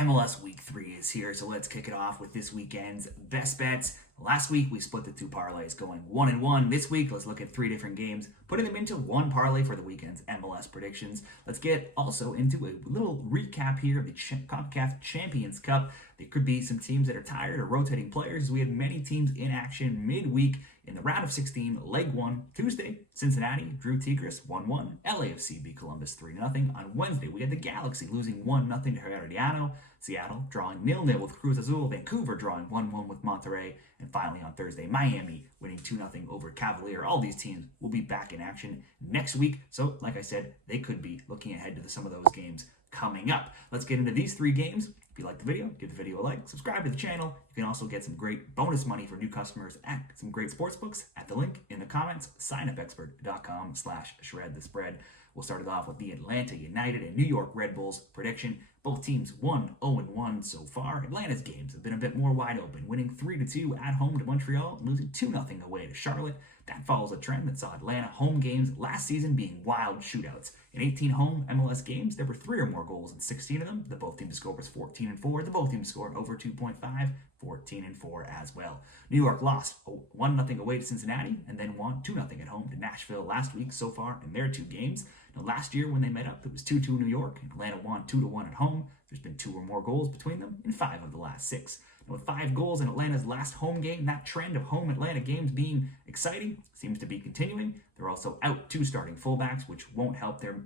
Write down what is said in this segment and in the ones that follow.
MLS Week 3 is here, so let's kick it off with this weekend's best bets. Last week, we split the two parlays going 1-1. This week, let's look at 3 different games, putting them into one parlay for the weekend's MLS predictions. Let's get also into a little recap here of the CONCACAF Champions Cup. There could be some teams that are tired of rotating players. We had many teams in action midweek in the round of 16, leg 1, Tuesday, Cincinnati drew Tigres 1-1. LAFC beat Columbus 3-0. On Wednesday, we had the Galaxy losing 1-0 to Herediano. Seattle drawing 0-0 with Cruz Azul. Vancouver drawing 1-1 with Monterrey. And finally on Thursday, Miami winning 2-0 over Cavalier. All these teams will be back in action next week. So, like I said, they could be looking ahead to some of those games coming up. Let's get into these 3 games. If you like the video, give the video a like, subscribe to the channel. You can also get some great bonus money for new customers at some great sportsbooks at the link in the comments, signupexpert.com/shredthespread. We'll start it off with the Atlanta United and New York Red Bulls prediction. Both teams 1-0-1 so far. Atlanta's games have been a bit more wide open, winning 3-2 at home to Montreal and losing 2-0 away to Charlotte. That follows a trend that saw Atlanta home games last season being wild shootouts. In 18 home MLS games, there were 3 or more goals in 16 of them. The both teams score was 14-4. The both teams scored over 2.5, 14-4 as well. New York lost 1-0 away to Cincinnati and then won 2-0 at home to Nashville last week so far in their 2 games. Now, last year when they met up, it was 2-2 New York, and Atlanta won 2-1 at home. There's been 2 or more goals between them in 5 of the last 6. Now, with 5 goals in Atlanta's last home game, that trend of home Atlanta games being exciting seems to be continuing. They're also out 2 starting fullbacks, which won't help their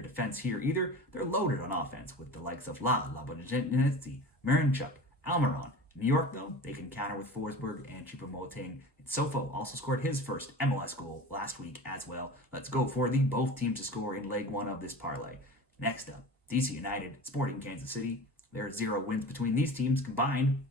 defense here either. They're loaded on offense with the likes of Labonetzi, Marinchuk, Almiron. New York, though, they can counter with Forsberg and Choupo-Moting. Sofo also scored his first MLS goal last week as well. Let's go for the both teams to score in leg 1 of this parlay. Next up, DC United, Sporting Kansas City. There are 0 wins between these teams combined.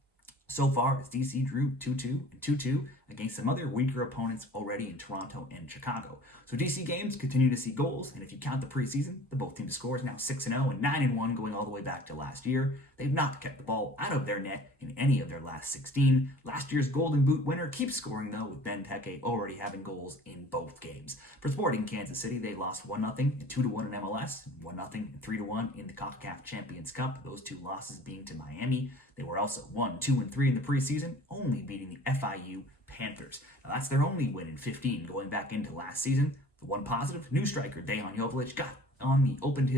So far, as DC drew 2-2 and 2-2 against some other weaker opponents already in Toronto and Chicago. So DC games continue to see goals, and if you count the preseason, the both teams' scores now 6-0 and 9-1 going all the way back to last year. They've not kept the ball out of their net in any of their last 16. Last year's Golden Boot winner keeps scoring, though, with Ben Teke already having goals in both games. For Sporting Kansas City, they lost 1-0 and 2-1 in MLS, 1-0 and 3-1 in the CONCACAF Champions Cup, those 2 losses being to Miami. They were also 1-2-3 in the preseason, only beating the FIU Panthers. Now, that's their only win in 15 going back into last season. The one positive, new striker Dejan Joveljic opened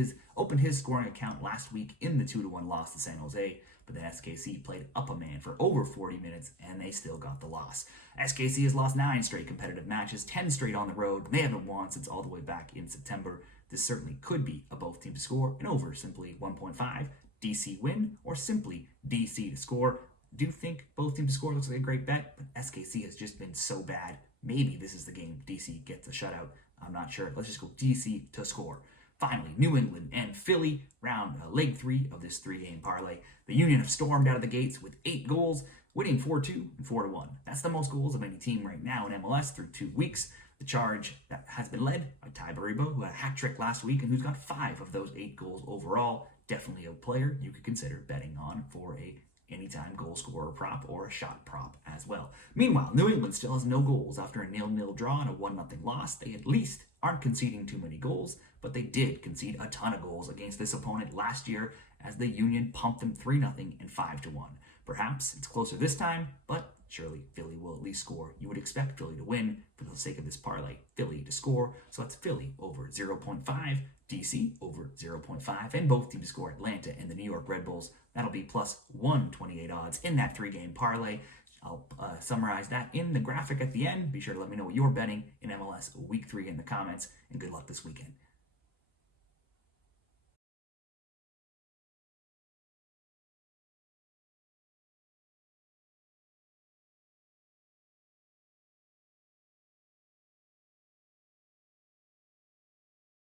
his scoring account last week in the 2-1 loss to San Jose, but then SKC played up a man for over 40 minutes and they still got the loss. SKC has lost 9 straight competitive matches, 10 straight on the road. They haven't won since all the way back in September. This certainly could be a both teams to score and over simply 1.5. DC win or simply DC to score. Do think both teams to score looks like a great bet, but SKC has just been so bad. Maybe this is the game DC gets a shutout. I'm not sure. Let's just go DC to score. Finally, New England and Philly round leg 3 of this 3-game parlay. The Union have stormed out of the gates with 8 goals, winning 4-2 and 4-1. That's the most goals of any team right now in MLS through 2 weeks. The charge that has been led by Ty Baribo, who had a hat trick last week and who's got 5 of those 8 goals overall. Definitely a player you could consider betting on for a anytime goal scorer prop or a shot prop as well. Meanwhile, New England still has no goals after a 0-0 draw and a 1-0 loss. They at least aren't conceding too many goals, but they did concede a ton of goals against this opponent last year as the Union pumped them 3-0 and 5-1. Perhaps it's closer this time, but surely Philly will at least score. You would expect Philly to win for the sake of this parlay. Philly to score, so that's Philly over 0.5, DC over 0.5, and both teams to score Atlanta and the New York Red Bulls. That'll be plus 128 odds in that 3-game parlay. I'll summarize that in the graphic at the end. Be sure to let me know what you're betting in MLS Week 3 in the comments, and good luck this weekend.